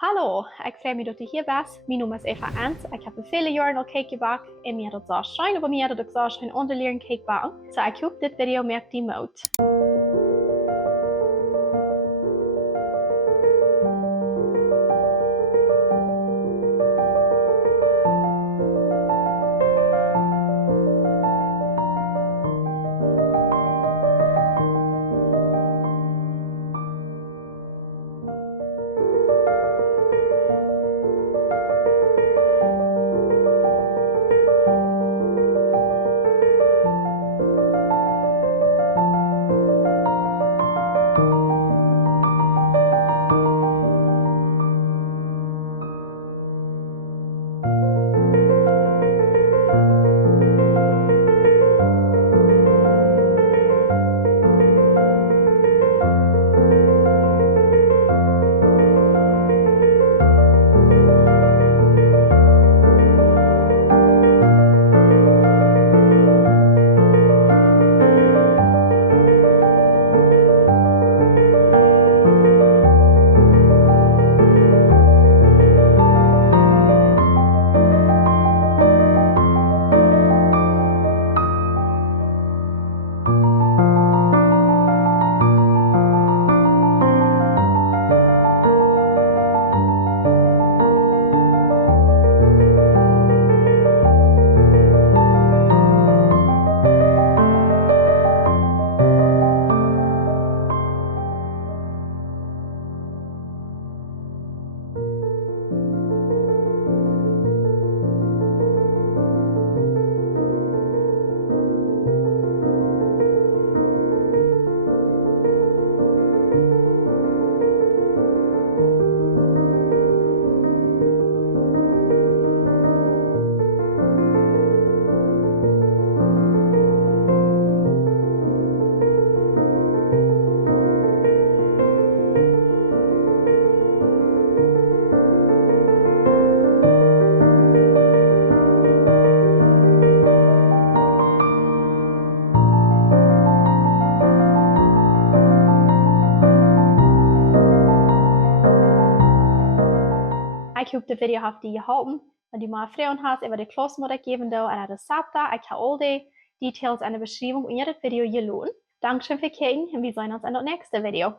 Hallo, ik freue mich dat je hier bent. Mijn naam is Eva Enns. Ik heb vele jaren al cake gebakken en meer dat zou schijnen, maar meer dat ik zou schijnen onder leren cake bakken. So ik hoop dit video merkt die moed. Ik hoop de video heeft je geholpen. Wenn du mal Fragen hast über die Klasse, die ich geben will, oder Rezepte, ich habe all die Details in der Beschreibung unter das Video gelohnt. Dankeschön für Kijken und wir sehen uns in das nächste Video.